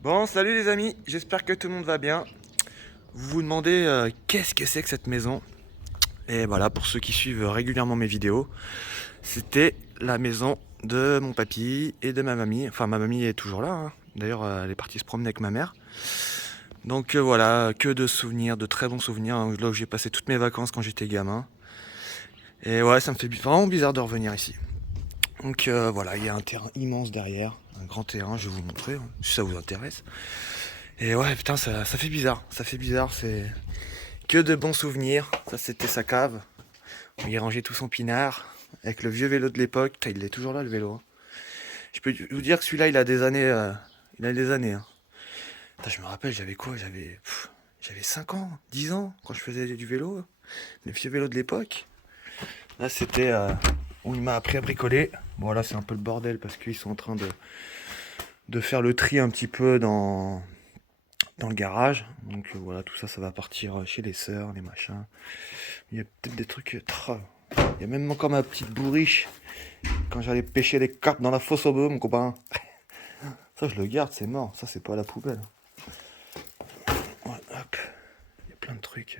Bon, salut les amis, j'espère que tout le monde va bien. Vous vous demandez qu'est-ce que c'est que cette maison? Et voilà, pour ceux qui suivent régulièrement mes vidéos, c'était la maison de mon papy et de ma mamie. Enfin, ma mamie est toujours là, hein. D'ailleurs, elle est partie se promener avec ma mère. Donc voilà, que de souvenirs, de très bons souvenirs, hein, là où j'ai passé toutes mes vacances quand j'étais gamin. Et ouais, ça me fait vraiment bizarre de revenir ici. Donc voilà, il y a un terrain immense derrière, un grand terrain, je vais vous montrer, hein, si ça vous intéresse. Et ouais, putain, ça fait bizarre. Ça fait bizarre, c'est que de bons souvenirs. Ça, c'était sa cave. On y rangeait tout son pinard. Avec le vieux vélo de l'époque. Putain, il est toujours là, le vélo, hein. Je peux vous dire que celui-là, il a des années. Il a des années, hein. Putain, je me rappelle, j'avais quoi? J'avais 5 ans, 10 ans, quand je faisais du vélo. Le vieux vélo de l'époque. Là, c'était où il m'a appris à bricoler. Bon, là, c'est un peu le bordel parce qu'ils sont en train de faire le tri un petit peu dans le garage. Donc voilà, tout ça, ça va partir chez les sœurs, les machins. Il y a peut-être des trucs. Il y a même encore ma petite bourriche quand j'allais pêcher les carpes dans la fosse au bœuf, mon copain. Ça, je le garde, c'est mort. Ça, c'est pas à la poubelle. Ouais, hop. Il y a plein de trucs.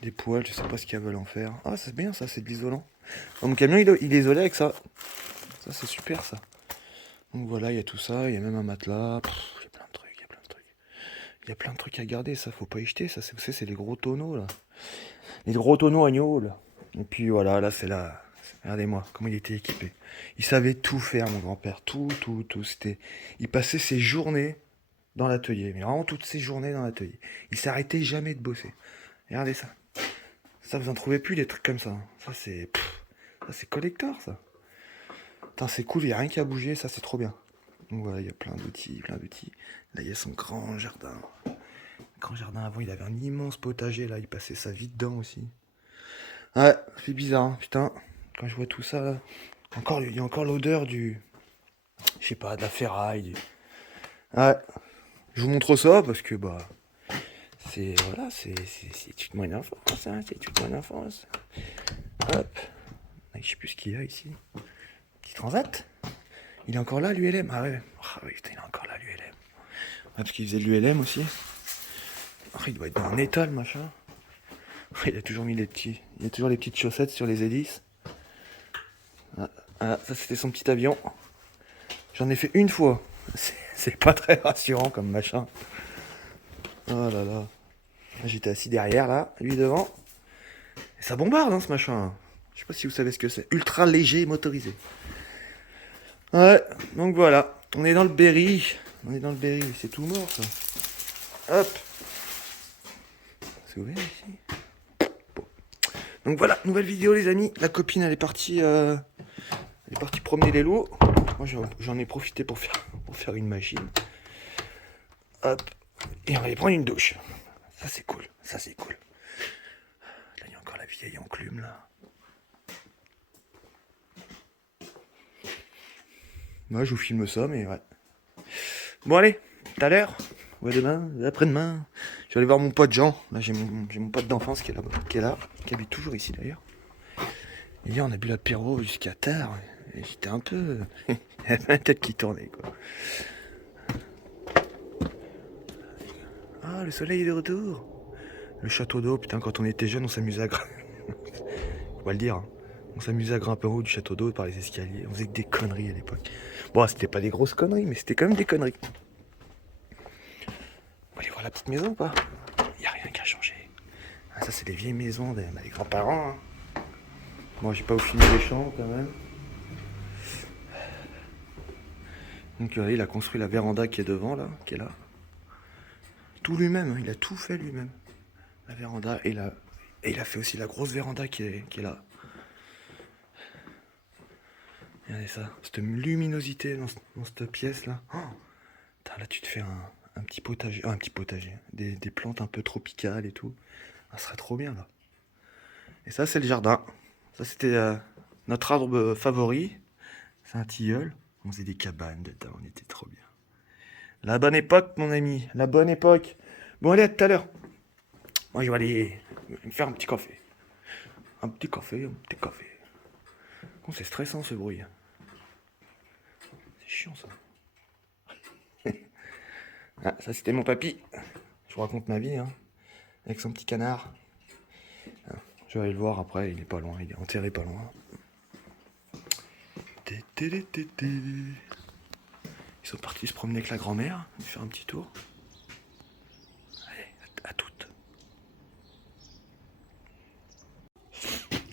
Des poils, je sais pas ce qu'ils veulent en faire. Ah, c'est bien ça, c'est de l'isolant. Oh, mon camion, il est isolé avec ça. Ça, c'est super ça. Donc voilà, il y a tout ça. Il y a même un matelas. Il y a plein de trucs, il y a plein de trucs. Il y a plein de trucs à garder, ça, faut pas y jeter. Ça, c'est les gros tonneaux là. Les gros tonneaux agneaux là. Et puis voilà, là c'est là. Regardez-moi comment il était équipé. Il savait tout faire, mon grand-père. Tout, tout, tout. Il passait ses journées dans l'atelier. Mais vraiment toutes ses journées dans l'atelier. Il s'arrêtait jamais de bosser. Regardez ça. Ça, vous en trouvez plus des trucs comme ça, hein. Ça c'est collector ça. Putain, c'est cool, il n'y a rien qui a bougé, ça c'est trop bien. Donc voilà, il y a plein d'outils, plein d'outils. Là, il y a son grand jardin. Grand jardin avant, il avait un immense potager là, il passait sa vie dedans aussi. Ouais, c'est bizarre, hein, putain. Quand je vois tout ça, là, il y a encore l'odeur je sais pas, de la ferraille. Ouais, je vous montre ça parce que bah, voilà, c'est toute mon enfance, hein, c'est toute mon enfance. Hop, je sais plus ce qu'il y a ici. Petit transat. Il est encore là, l'ULM. Ah ouais, ah oui, putain, il est encore là, l'ULM. Ouais, parce qu'il faisait de l'ULM aussi. Ah, il doit être dans un étal, machin. Ah, il a toujours mis il a toujours les petites chaussettes sur les hélices. Ah, ah, ça c'était son petit avion. J'en ai fait une fois. C'est pas très rassurant comme machin. Oh là là. J'étais assis derrière là, lui devant. Et ça bombarde, hein, ce machin. Je sais pas si vous savez ce que c'est. Ultra léger et motorisé. Ouais, donc voilà. On est dans le Berry. On est dans le Berry. C'est tout mort ça. Hop. C'est ouvert ici. Bon. Donc voilà, nouvelle vidéo les amis. La copine elle est partie promener les loups. Moi j'en ai profité pour faire une machine. Hop. Et on va aller prendre une douche. Ça c'est cool. Ça c'est cool. Là il y a encore la vieille enclume là. Moi je vous filme ça mais ouais. Bon allez, tout à l'heure. Ouais demain, après-demain. Je vais aller voir mon pote Jean. Là j'ai mon pote d'enfance qui est là, qui habite toujours ici d'ailleurs. Et hier on a bu l'apéro jusqu'à tard. Et j'étais un peu. Il y avait ma tête qui tournait quoi. Ah, le soleil est de retour. Le château d'eau, putain, quand on était jeune, on s'amusait à grimper. Faut pas le dire, hein. On s'amusait à grimper en haut du château d'eau par les escaliers. On faisait que des conneries à l'époque. Bon, c'était pas des grosses conneries, mais c'était quand même des conneries. On va aller voir la petite maison ou pas? Y a rien qui a changé. Ah, ça, c'est des vieilles maisons des grands-parents, hein. Bon, j'ai pas au filmer les champs quand même. Donc, il a construit la véranda qui est devant, là, qui est là. Tout lui-même, hein, il a tout fait lui-même. La véranda et il a fait aussi la grosse véranda qui est là. Regardez ça, cette luminosité dans cette pièce là. Oh, putain, là tu te fais un petit potager, un petit potager, des plantes un peu tropicales et tout. Ça serait trop bien là. Et ça c'est le jardin. Ça c'était notre arbre favori. C'est un tilleul. On faisait des cabanes dedans, on était trop bien. La bonne époque mon ami, la bonne époque. Bon allez à tout à l'heure. Moi je vais aller me faire un petit café. Un petit café, un petit café. Oh, c'est stressant ce bruit. C'est chiant ça. Ah, ça c'était mon papy. Je vous raconte ma vie, hein, avec son petit canard. Ah, je vais aller le voir après, il est pas loin, il est enterré pas loin. Ils sont partis se promener avec la grand-mère, faire un petit tour. Allez, à toutes.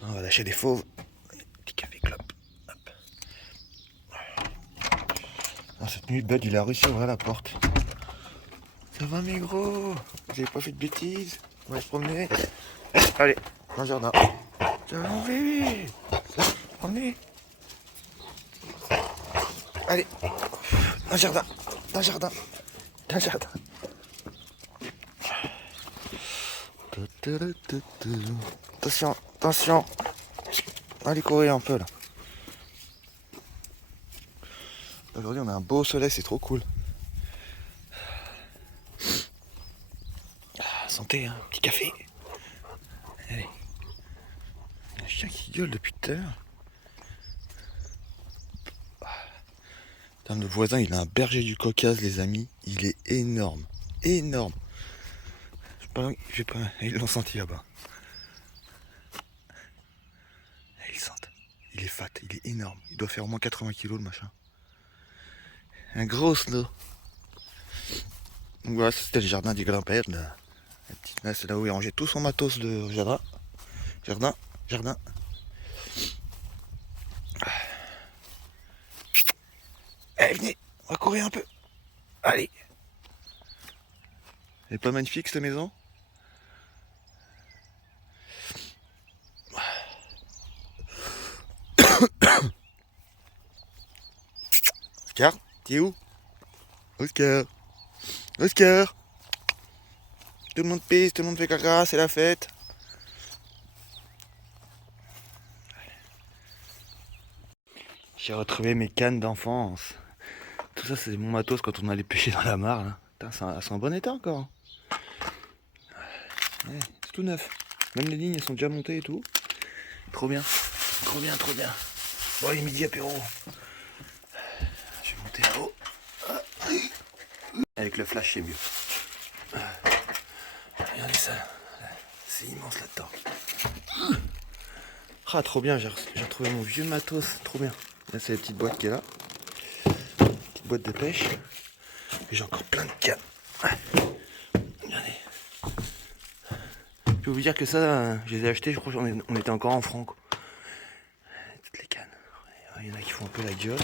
On va lâcher des fauves. Petit café clope. Hop. Ah, cette nuit, Bud, il a réussi à ouvrir la porte. Ça va mes gros? Vous avez pas fait de bêtises? On va se promener. Allez, dans le jardin. Ça va mon bébé? Ça va se promener? Allez, dans le jardin. Dans le jardin. Dans le jardin. Attention, attention. Allez courir un peu là. Aujourd'hui on a un beau soleil, c'est trop cool. Ah, santé, hein, petit café. Allez. Il y a un chien qui gueule depuis tout à l'heure. Le voisin, il a un berger du Caucase, les amis. Il est énorme. Énorme. Je vais pas, ils l'ont senti là-bas. Ils le sentent. Il est fat, il est énorme. Il doit faire au moins 80 kilos le machin. Un gros snow. Donc voilà, c'était le jardin du grand-père. Là, c'est là où il rangeait tout son matos de jardin. Jardin. Allez, venez, on va courir un peu. Allez. Elle est pas magnifique cette maison? Oscar, t'es où? Oscar. Tout le monde pisse, tout le monde fait caca, c'est la fête. J'ai retrouvé mes cannes d'enfance. Tout ça, c'est mon matos quand on allait pêcher dans la mare. Là. Putain, elles sont en bon état encore. Ouais, c'est tout neuf. Même les lignes, elles sont déjà montées et tout. Trop bien. Bon, il est midi apéro. Je vais monter là-haut. Avec le flash, c'est mieux. Regardez ça. C'est immense là-dedans. Ah, trop bien. J'ai retrouvé mon vieux matos. Trop bien. Là, c'est la petite boîte qui est là. Petite boîte de pêche. Et j'ai encore plein de cannes. Regardez. Je peux vous dire que ça, je les ai achetés, je crois qu'on était encore en francs. Toutes les cannes. Il y en a qui font un peu la gueule.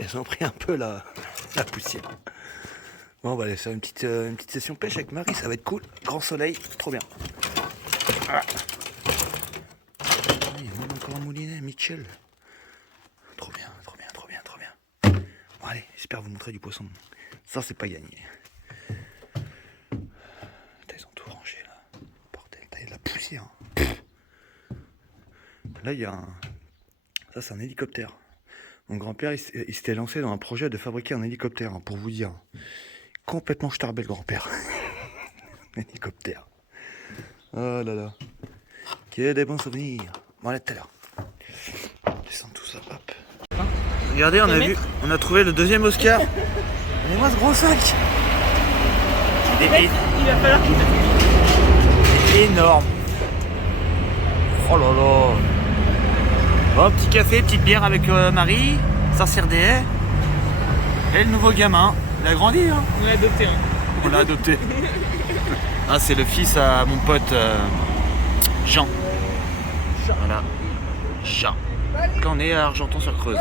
Elles ont pris un peu la poussière. Bon, on va aller faire une petite session pêche avec Marie, ça va être cool. Grand soleil, trop bien. Voilà. Il y a même encore un moulinet, Mitchell. Trop bien. Bon, allez, j'espère vous montrer du poisson. Ça, c'est pas gagné. Putain, ils ont tout rangé là. Bordel, il y a de la poussière. Là, il y a un. Ça, c'est un hélicoptère. Mon grand-père, il s'était lancé dans un projet de fabriquer un hélicoptère, pour vous dire. Complètement starbé le grand-père. Hélicoptère. Oh là là. Que des bons souvenirs. Bon, allez, tout à l'heure. Descends tout ça, hop. Regardez, on a trouvé le deuxième Oscar. Regardez-moi ce gros sac. Il va falloir qu'il C'est énorme. Oh là là. Bon, petit café, petite bière avec Marie, sorcière des haies. Et le nouveau gamin. Il a grandi, hein. On l'a adopté. Hein. On l'a adopté. Ah, c'est le fils à mon pote Jean. Voilà. Jean. Là, on est à Argenton-sur-Creuse.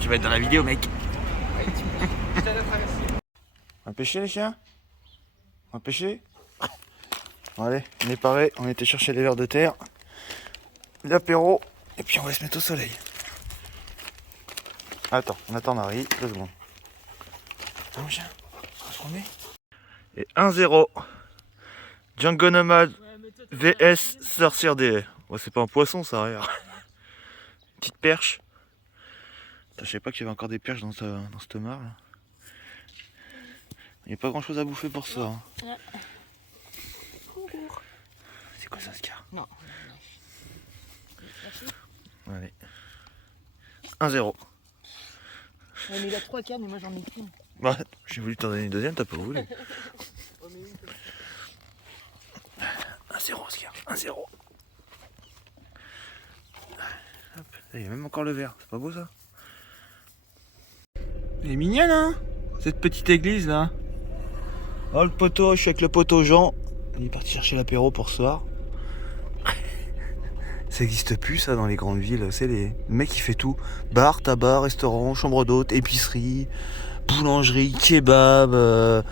Tu vas être dans la vidéo, mec. Je t'aide à traverser. On va pêcher, les chiens? On va pêcher? Bon, allez, on est paré. On était chercher les vers de terre. L'apéro. Et puis, on va se mettre au soleil. Attends, on attend Marie. 2 secondes. Attends, chien. On va se promener. Et 1-0. Django Nomad VS sorcière des haies. Ouais, c'est pas un poisson, ça, regarde. Petite perche. Putain, je savais pas qu'il y avait encore des perches dans cette mare là. Il n'y a pas grand chose à bouffer pour ça. Hein. Ouais. C'est quoi ça, Scar? Non. Allez. 1-0. Ouais, mais il a 3 cannes et moi j'en ai qu'une. Bah, j'ai voulu t'en donner une deuxième, t'as pas voulu. 1-0 Oscar, 1-0. Hop, il y a même encore le verre, c'est pas beau ça? Elle est mignonne hein, cette petite église là. Oh le poteau, je suis avec le poteau Jean. Il est parti chercher l'apéro pour ce soir. Ça existe plus ça dans les grandes villes, c'est le mec qui fait tout. Bar, tabac, restaurant, chambre d'hôte, épicerie, boulangerie, kebab.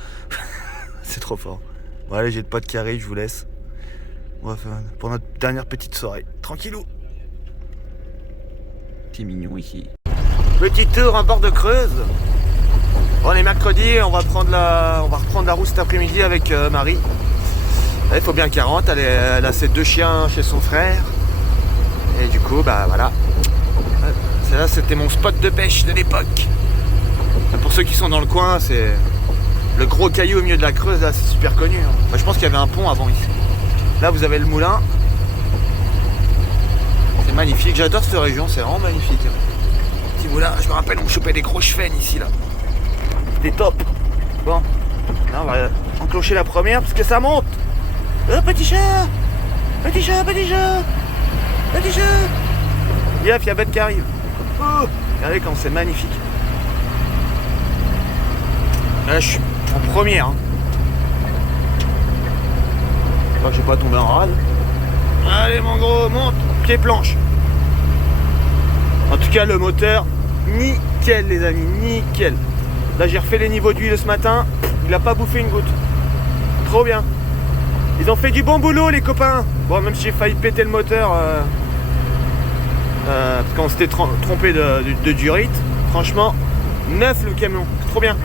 C'est trop fort. Bon allez, j'ai le pote qui arrive, je vous laisse. On va faire pour notre dernière petite soirée. Tranquillou. C'est mignon ici. Petit tour en bord de Creuse. On est mercredi, on va reprendre la route cet après-midi avec Marie. Il faut bien qu'elle rentre, elle a ses 2 chiens chez son frère. Et du coup, bah voilà. Celle-là, c'était mon spot de pêche de l'époque. Pour ceux qui sont dans le coin, c'est le gros caillou au milieu de la Creuse, là, c'est super connu. Moi, je pense qu'il y avait un pont avant ici. Là, vous avez le moulin. C'est magnifique, j'adore cette région, c'est vraiment magnifique. Petit moulin, je me rappelle, on chopait des gros chevens ici, là. C'était top. Bon, là, on va enclencher la première parce que ça monte. Oh, petit chat. Petit chat, petit chat. Petit chat. Yaf, il y a bête qui arrive. Oh, regardez comme c'est magnifique. Là, je suis en première. Hein. J'espère que je vais pas tomber en rade. Allez, mon gros, monte. Pied planche. En tout cas, le moteur, nickel, les amis, nickel. Là, j'ai refait les niveaux d'huile ce matin. Il a pas bouffé une goutte. Trop bien. Ils ont fait du bon boulot, les copains. Bon, même si j'ai failli péter le moteur parce qu'on s'était trompé de durite. Franchement, neuf le camion. C'est trop bien.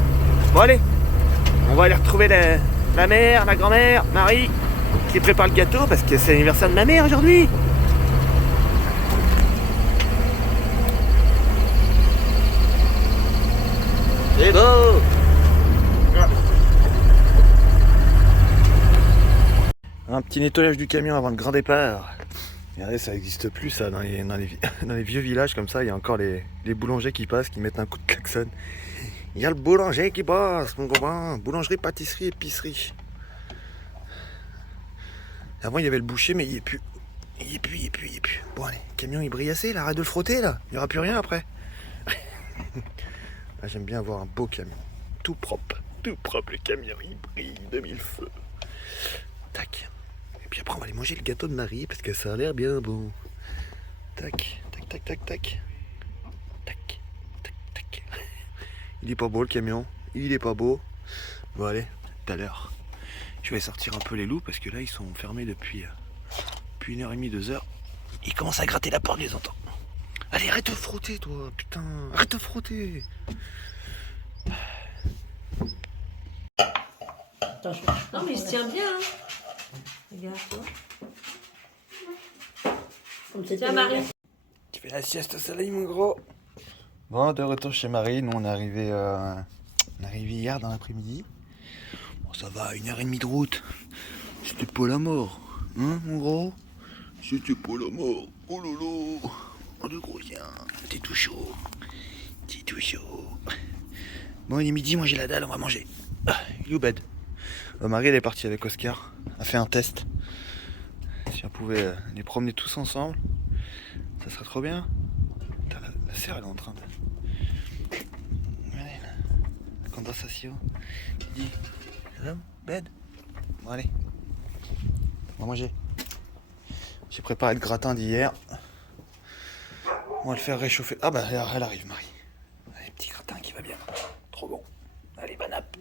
Bon, allez. On va aller retrouver la mère, la grand-mère, Marie, qui prépare le gâteau parce que c'est l'anniversaire de ma mère aujourd'hui. C'est beau. Un petit nettoyage du camion avant le grand départ. Regardez, ça n'existe plus ça dans les vieux villages comme ça. Il y a encore les boulangers qui passent, qui mettent un coup de klaxon. Il y a le boulanger qui passe, mon copain. Boulangerie, pâtisserie, épicerie. Avant il y avait le boucher, mais il n'y est plus. Il n'y est plus. Bon allez, le camion il brille assez, là, arrête de le frotter là. Il n'y aura plus rien après. Là, j'aime bien avoir un beau camion. Tout propre le camion, il brille de mille feux. Tac. Et puis après on va aller manger le gâteau de Marie parce que ça a l'air bien bon. Tac. Il est pas beau le camion. Il est pas beau. Bon allez, tout à l'heure. Je vais sortir un peu les loups parce que là ils sont fermés depuis 1h30, 2h. Ils commencent à gratter la porte, je les entends. Allez, arrête de frotter toi, putain. Arrête de frotter. Non mais il se tient bien hein. Regarde toi. Tiens Marie. Tu fais la sieste au soleil mon gros. Bon, de retour chez Marie, nous on est arrivé hier dans l'après-midi. Bon ça va, 1h30 de route. C'était pas la mort, hein mon gros. C'était pas la mort. Oh lolo. Oh le gros chien. T'es tout chaud. Bon il est midi, moi j'ai la dalle, on va manger. You bed. Marie elle est partie avec Oscar. Elle a fait un test. Si on pouvait les promener tous ensemble, ça serait trop bien. Putain, la serre elle est en train de... Allez, la condensation. Tu dis, bed. Bon allez, on va manger. J'ai préparé le gratin d'hier. On va le faire réchauffer. Ah bah elle arrive Marie. Allez, petit gratin qui va bien. Trop bon. Allez, banap.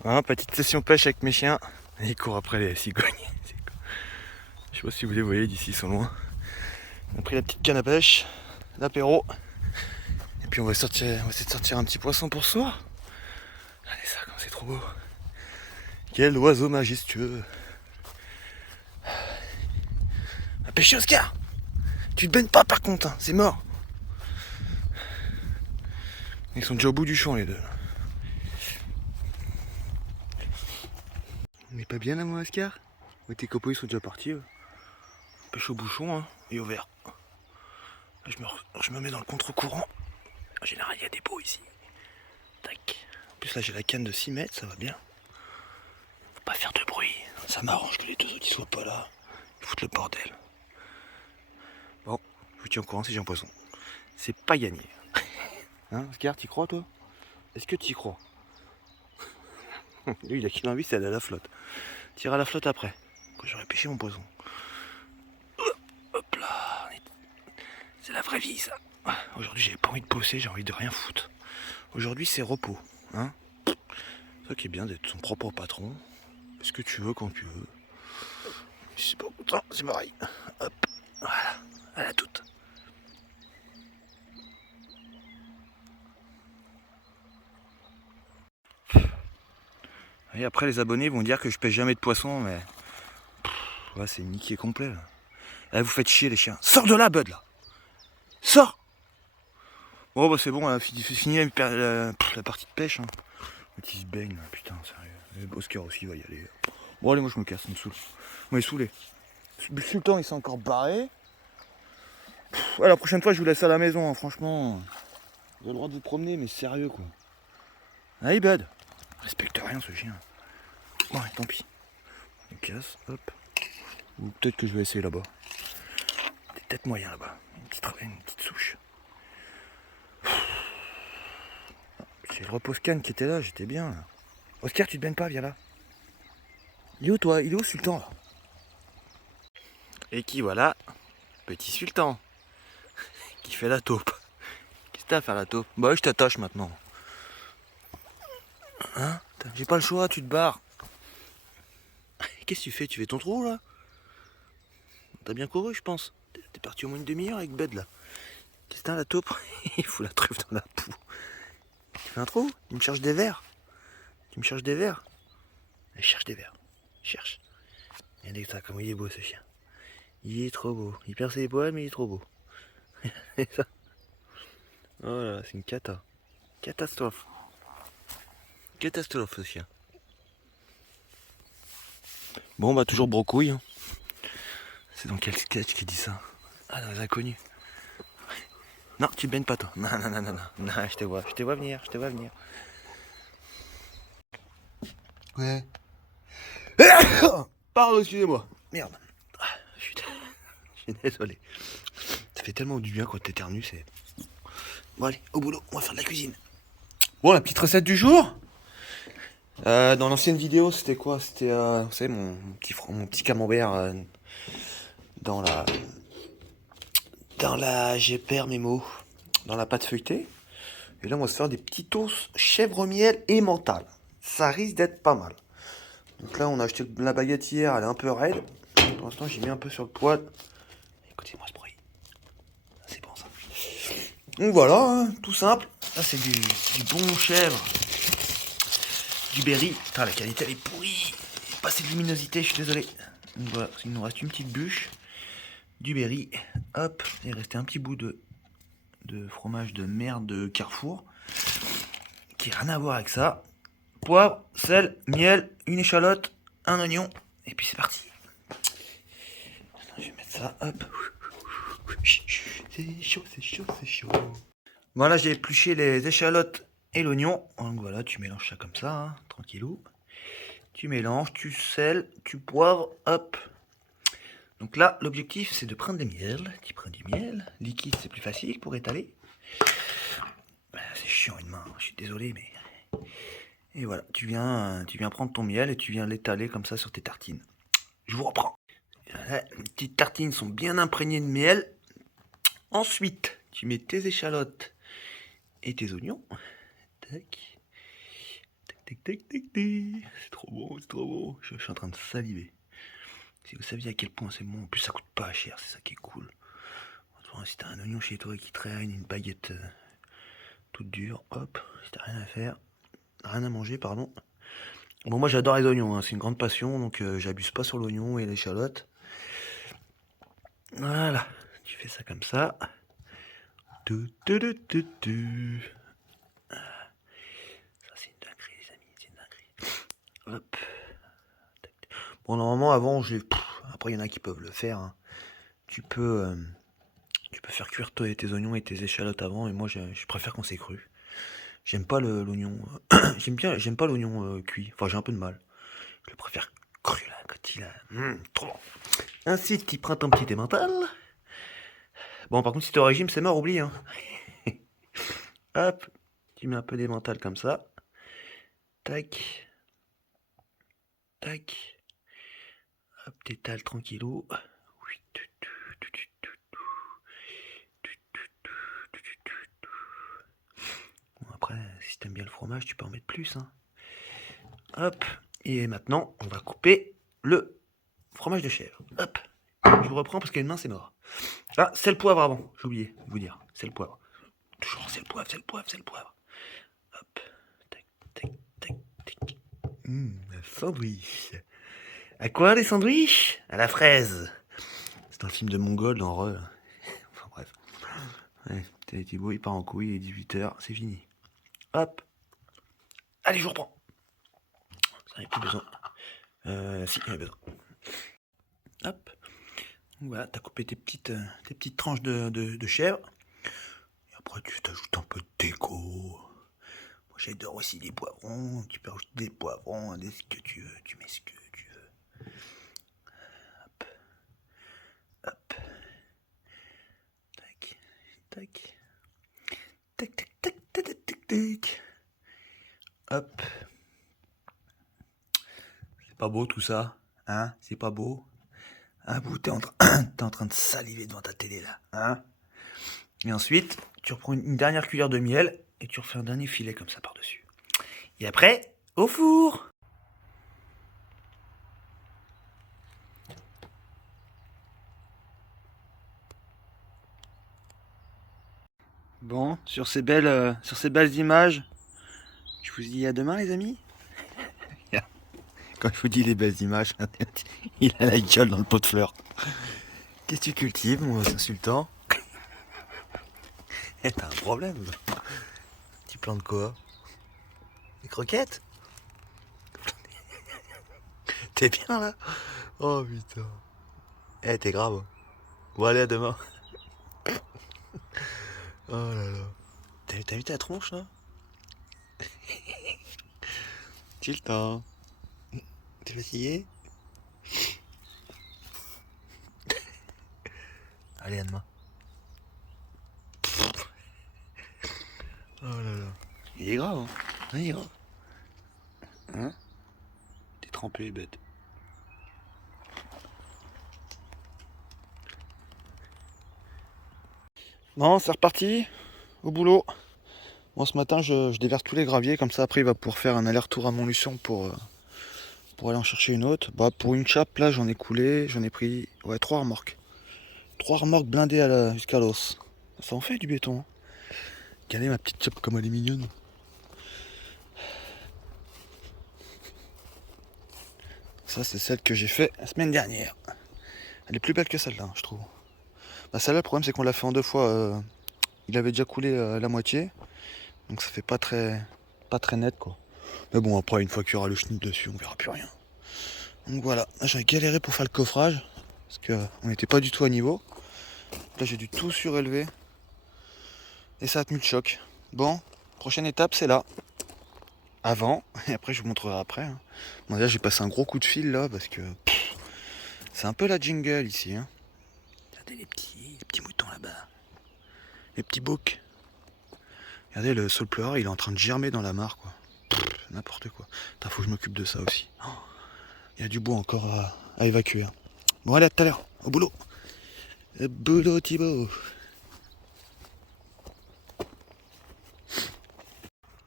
Voilà, petite session pêche avec mes chiens. Et ils courent après les cigognes. Je sais pas si vous les voyez d'ici, ils sont loin. On a pris la petite canne à pêche, l'apéro. Et puis on va essayer de sortir un petit poisson pour ce soir. Regardez ça, comme c'est trop beau. Quel oiseau majestueux. Va pêcher Oscar. Tu te baignes pas par contre, hein, c'est mort. Ils sont déjà au bout du champ les deux. On n'est pas bien là moi Oscar? Ouais, tes copains ils sont déjà partis. pêche au bouchon hein, et au verre. Là, je me mets dans le contre-courant. En général, il y a des pots ici. Tac. En plus, là, j'ai la canne de 6 mètres, ça va bien. Faut pas faire de bruit. Ça m'arrange que les deux autres ils soient pas là. Ils foutent le bordel. Bon, je vous tiens au courant si j'ai un poisson. C'est pas gagné. Hein, Oscar, t'y crois, toi? Est-ce que t'y crois? Lui, il a qu'il a envie, c'est aller à la flotte. Tire à la flotte après, quand j'aurai pêché mon poisson. Hop là. C'est la vraie vie, ça. Aujourd'hui, j'ai pas envie de bosser, j'ai envie de rien foutre. Aujourd'hui, c'est repos. Hein, c'est ça qui est bien d'être son propre patron. Fais ce que tu veux quand tu veux. Si c'est pas content, c'est pareil. Hop, voilà, à la toute. Et après, les abonnés vont dire que je pêche jamais de poisson, mais ouais, c'est niqué complet là. Là, vous faites chier les chiens. Sors de là, Bud là. Sors. Bon bah c'est bon, c'est fini la partie de pêche. Hein. Le petit se baigne là, putain, sérieux. Et Oscar aussi va y aller. Bon allez, moi je me casse, ça me saoule. Moi il est saoulé. Le sultan il s'est encore barré. Ouais, la prochaine fois je vous laisse à la maison, hein, franchement. Vous avez le droit de vous promener, mais sérieux quoi. Allez Bud. Respecte rien ce chien. Ouais, tant pis. Je me casse, hop. Ou peut-être que je vais essayer là-bas. C'est peut-être moyen là-bas. Une petite souche. C'est le repose canne qui était là, j'étais bien là. Oscar, tu te baignes pas, viens là. Il est où toi? Il est où Sultan là? Et qui voilà? Petit Sultan. Qui fait la taupe. Qu'est-ce que t'as à faire la taupe? Bah je t'attache maintenant. Hein? J'ai pas le choix, tu te barres. Qu'est-ce que tu fais? Tu fais ton trou là? T'as bien couru je pense. T'es parti au moins une demi-heure avec Bud là. Qu'est-ce que t'as la taupe? Il fout la truffe dans la poux. Tu fais un trou? Il me cherche des verres. Tu me cherches des verres? Je cherche des verres. Cherche. Regardez ça, comment il est beau ce chien. Il est trop beau. Il perd ses poils, mais il est trop beau. Et ça. Oh là là, c'est une cata. Catastrophe. Catastrophe ce chien. Bon bah toujours brocouille. Hein. C'est dans quel sketch qui dit ça? Ah dans les inconnus. Non, tu baignes pas toi. Non, non, non, non, non. Non, je te vois venir, je te vois venir. Ouais. Pardon, excusez-moi. Merde. Je suis désolé. Ça fait tellement du bien quand t'éternues, c'est... Bon allez, au boulot, on va faire de la cuisine. Bon, la petite recette du jour. Dans l'ancienne vidéo, c'était quoi? C'était, vous savez, mon petit camembert dans la... J'ai perdu mes mots. Dans la pâte feuilletée. Et là, on va se faire des petits toasts chèvre miel et mental. Ça risque d'être pas mal. Donc là, on a acheté la baguette hier, elle est un peu raide. Pour l'instant, j'ai mis un peu sur le poêle. Écoutez-moi ce bruit. C'est bon ça. Donc voilà, hein, tout simple. Là, c'est du bon chèvre. Du berry. Putain, la qualité, elle est pourrie. Pas assez de luminosité, je suis désolé. Donc voilà, il nous reste une petite bûche. Du berry. Hop, il est resté un petit bout de fromage de merde de Carrefour. Qui n'a rien à voir avec ça. Poivre, sel, miel, une échalote, un oignon, et puis c'est parti. Je vais mettre ça, hop. C'est chaud, c'est chaud, c'est chaud. Voilà, j'ai épluché les échalotes et l'oignon. Donc voilà, tu mélanges ça comme ça, hein, tranquillou. Tu mélanges, tu sels, tu poivres, hop. Donc là, l'objectif, c'est de prendre des miels. Tu prends du miel. Liquide, c'est plus facile pour étaler. C'est chiant une main, je suis désolé, mais... Et voilà, tu viens prendre ton miel et tu viens l'étaler comme ça sur tes tartines. Je vous reprends. Voilà, les petites tartines sont bien imprégnées de miel. Ensuite, tu mets tes échalotes et tes oignons. Tac. Tac, tac, tac, tac, tac. C'est trop bon, c'est trop bon. Je suis en train de saliver. Si vous saviez à quel point c'est bon, en plus ça coûte pas cher, c'est ça qui est cool. Si t'as un oignon chez toi qui traîne, une baguette toute dure, hop, si t'as rien à faire. Rien à manger, pardon. Bon, moi j'adore les oignons, hein. C'est une grande passion, donc j'abuse pas sur l'oignon et l'échalote. Voilà, tu fais ça comme ça. Ça c'est une dinguerie, les amis, c'est une dinguerie. Hop. Bon, normalement, avant, après il y en a qui peuvent le faire. Hein. tu peux faire cuire tes oignons et tes échalotes avant, et moi je préfère quand c'est cru. J'aime pas l'oignon. J'aime pas l'oignon cuit. Enfin, j'ai un peu de mal. Je le préfère cru là, quand il a. Trop bon. Ainsi, tu prends ton petit emmental. Bon, par contre, si t'es au régime, c'est mort, oublie. Hein. Hop, tu mets un peu d'emmental comme ça. Tac. Tac. Hop, t'étales tranquillou. Bon, après, si t'aimes bien le fromage, tu peux en mettre plus. Hein. Hop. Et maintenant, on va couper le fromage de chèvre. Hop. Je vous reprends parce qu'à une main, c'est mort. Ah, c'est le poivre avant. J'ai oublié de vous dire. C'est le poivre. Toujours, c'est le poivre, c'est le poivre, c'est le poivre. Hop. Tac, tac, tac, tac. Un sandwich. À quoi les sandwichs? À la fraise. C'est un film de Mongol dans Re. Enfin bref. Ouais, Thibaut, il part en couille, il est 18h, c'est fini. Hop. Allez, je vous reprends. Ça n'avait plus besoin. Si, il y avait besoin. Hop. Voilà, t'as coupé tes petites tranches de chèvre. Et après, tu t'ajoutes un peu de déco. Moi, j'adore aussi les poivrons. Tu peux ajouter des poivrons, ce que tu veux. Tu mets ce que tu veux. Hop. Hop. Tac. Tac. Tac, tac, tac, tac, tac, tac, tac. Hop. C'est pas beau tout ça? Hein? C'est pas beau? Ah, vous, t'es en train de saliver devant ta télé là. Hein? Et ensuite, tu reprends une dernière cuillère de miel et tu refais un dernier filet comme ça par-dessus. Et après, au four! Bon, sur ces belles images, je vous dis à demain les amis. Quand je vous dis les belles images, il a la gueule dans le pot de fleurs. Qu'est-ce que tu cultives, mon insultant? Eh, t'as un problème. Tu plantes quoi? Des croquettes? T'es bien là? Oh putain. Eh, t'es grave. Bon, allez, à demain. Oh là là. T'as vu ta tronche là? Chill temps. T'es fatigué? Allez, à demain. Oh là là. Il est grave, hein? Il est grave. Hein? T'es trempé, bête. Bon, c'est reparti. Au boulot. Bon, ce matin, je déverse tous les graviers. Comme ça, après, il va pouvoir faire un aller-retour à Montluçon pour aller en chercher une autre. Bah, pour une chape, là, j'en ai pris 3 remorques. 3 remorques blindées jusqu'à l'os. Ça en fait du béton. Hein. Regardez ma petite chape comme elle est mignonne. Ça, c'est celle que j'ai fait la semaine dernière. Elle est plus belle que celle-là, je trouve. Bah, celle-là, le problème, c'est qu'on l'a fait en 2 fois. Il avait déjà coulé la moitié. Donc ça fait pas très net, quoi. Mais bon, après, une fois qu'il y aura le schnitt dessus, on verra plus rien. Donc voilà, j'ai galéré pour faire le coffrage. Parce qu'on n'était pas du tout à niveau. Là, j'ai dû tout surélever. Et ça a tenu le choc. Bon, prochaine étape, c'est là. Avant, et après, je vous montrerai après. Hein. Bon, là, j'ai passé un gros coup de fil, là, parce que... c'est un peu la jungle, ici. Hein. Regardez les petits moutons, là-bas. Les petits boucs. Regardez, le saule pleureur, il est en train de germer dans la mare, quoi. N'importe quoi. Putain, faut que je m'occupe de ça aussi. Il y a du bois encore à évacuer. Hein. Bon, allez, à tout à l'heure. Au boulot. Au boulot, Thibaut.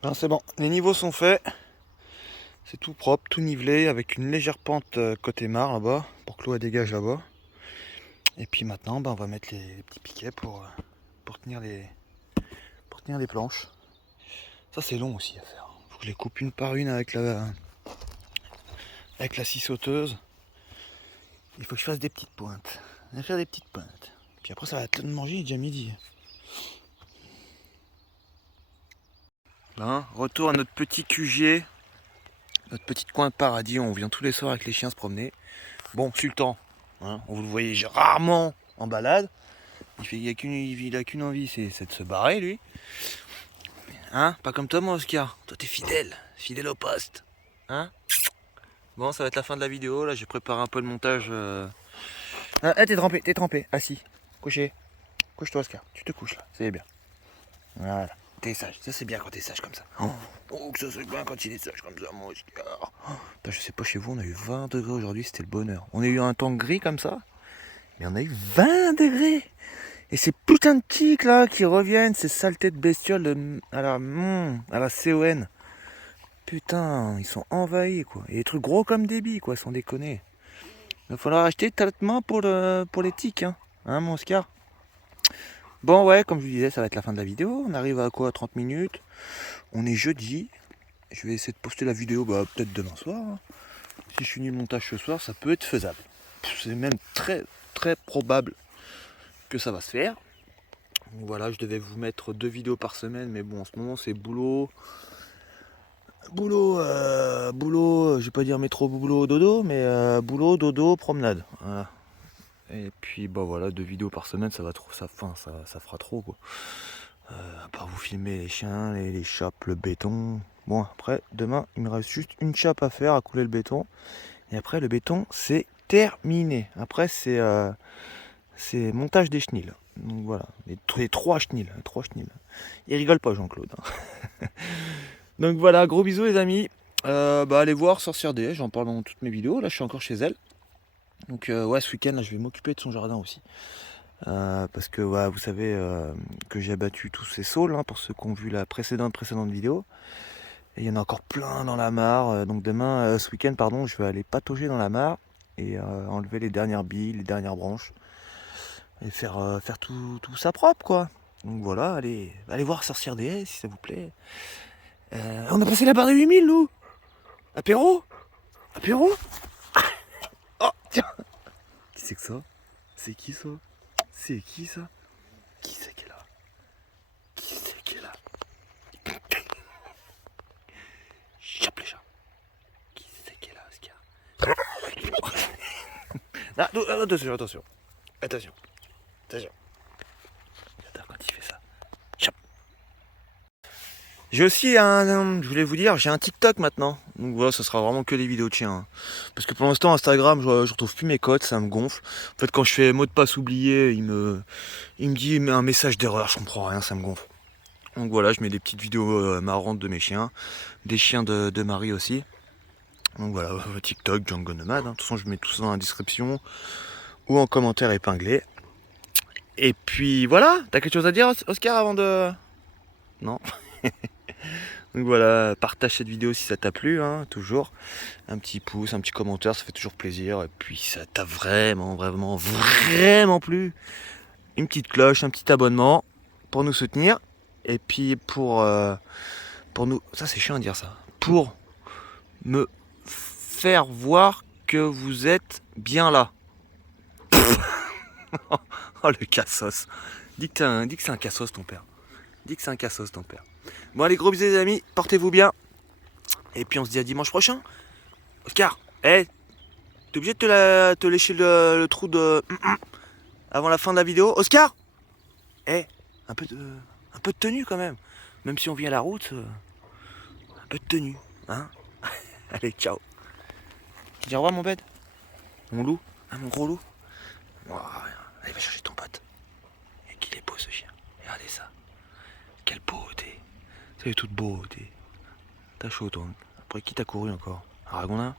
Ben, c'est bon. Les niveaux sont faits. C'est tout propre, tout nivelé, avec une légère pente côté mare, là-bas, pour que l'eau dégage là-bas. Et puis maintenant, ben, on va mettre les petits piquets pour tenir les planches. Ça, c'est long aussi à faire. Faut que je les coupe une par une avec la scie sauteuse. Il faut que je fasse des petites pointes. Je vais faire des petites pointes. Puis après, ça va être de manger, il est déjà midi. Ben, retour à notre petit QG, notre petit coin de paradis. On vient tous les soirs avec les chiens se promener. Bon, Sultan, hein, vous le voyez rarement en balade. Il a qu'une envie, c'est de se barrer lui. Hein? Pas comme toi, moi, Oscar. Toi, t'es fidèle au poste. Hein? Bon, ça va être la fin de la vidéo. Là, j'ai préparé un peu le montage. Ah, t'es trempé. Assis. Couché. Couche-toi, Oscar. Tu te couches là. C'est bien. Voilà. T'es sage. Ça, c'est bien quand t'es sage comme ça. Oh, que ça, c'est bien quand il est sage comme ça, mon Oscar. Putain, je sais pas, chez vous, on a eu 20 degrés aujourd'hui. C'était le bonheur. On a eu un temps gris comme ça. Mais on a eu 20 degrés. Et ces putains de tiques là qui reviennent, ces saletés de bestioles à la CON. Putain, ils sont envahis quoi. Et des trucs gros comme des billes quoi, sans déconner. Il va falloir acheter traitement pour les tiques, hein, mon Oscar. Bon ouais, comme je vous disais, ça va être la fin de la vidéo. On arrive à quoi, 30 minutes. On est jeudi. Je vais essayer de poster la vidéo peut-être demain soir. Hein. Si je finis le montage ce soir, ça peut être faisable. C'est même très très probable que ça va se faire. Donc voilà, je devais vous mettre 2 vidéos par semaine, mais bon, en ce moment c'est boulot, je vais pas dire métro, boulot, dodo, mais boulot, dodo, promenade. Voilà. Et puis voilà, 2 vidéos par semaine, ça va trop, ça fera trop quoi. À part vous filmer les chiens, les chapes, le béton. Bon après, demain, il me reste juste une chape à faire, à couler le béton. Et après le béton, c'est terminé. Après c'est montage des chenilles. Donc voilà, les 3 chenilles. Il rigole pas Jean-Claude. Hein. Donc voilà, gros bisous les amis. Allez voir Sorcière DS, j'en parle dans toutes mes vidéos. Là je suis encore chez elle. Donc ouais, ce week-end là, je vais m'occuper de son jardin aussi. Parce que vous savez que j'ai abattu tous ces saules, hein, pour ceux qui ont vu la précédente vidéo. Et il y en a encore plein dans la mare. Donc demain, ce week-end, pardon, je vais aller patauger dans la mare et enlever les dernières billes, les dernières branches. Et faire tout ça propre quoi. Donc voilà, allez voir Sorcière DS si ça vous plaît. On a passé la barre de 8000 nous. Apéro. Oh tiens. Qui c'est que ça? C'est qui ça? Qui c'est qui est là? Chope les chats. Qui c'est qui est là, Oscar? Attention. Attends quand il fait ça. Chop. J'ai aussi je voulais vous dire, j'ai un TikTok maintenant. Donc voilà, ça sera vraiment que des vidéos de chiens. Hein. Parce que pour l'instant, Instagram, je retrouve plus mes codes, ça me gonfle. En fait, quand je fais mot de passe oublié, il me dit un message d'erreur, je comprends rien, ça me gonfle. Donc voilà, je mets des petites vidéos marrantes de mes chiens, des chiens de Marie aussi. Donc voilà, TikTok, Django Nomad. Hein. De toute façon, je mets tout ça dans la description ou en commentaire épinglé. Et puis voilà, t'as quelque chose à dire, Oscar, avant de... Non. Donc voilà, partage cette vidéo si ça t'a plu, hein, toujours. Un petit pouce, un petit commentaire, ça fait toujours plaisir. Et puis ça t'a vraiment plu. Une petite cloche, un petit abonnement pour nous soutenir. Et puis pour nous... Ça c'est chiant à dire ça. Pour me faire voir que vous êtes bien là. Oh le cassos. Dis que c'est un cassos ton père. Bon allez, gros bisous les amis, portez-vous bien. Et puis on se dit à dimanche prochain. Oscar, t'es obligé de te lécher le trou de... avant la fin de la vidéo. Oscar, un peu de tenue quand même. Même si on vient à la route, un peu de tenue. Hein. Allez, ciao. Tu dis au revoir mon bête. Mon loup, mon gros loup. Oh, allez, va chercher ton pote. Et qu'il est beau ce chien. Regardez ça. Quelle beauté. C'est toute beauté. T'as chaud toi. Après qui t'a couru encore? Ragondin?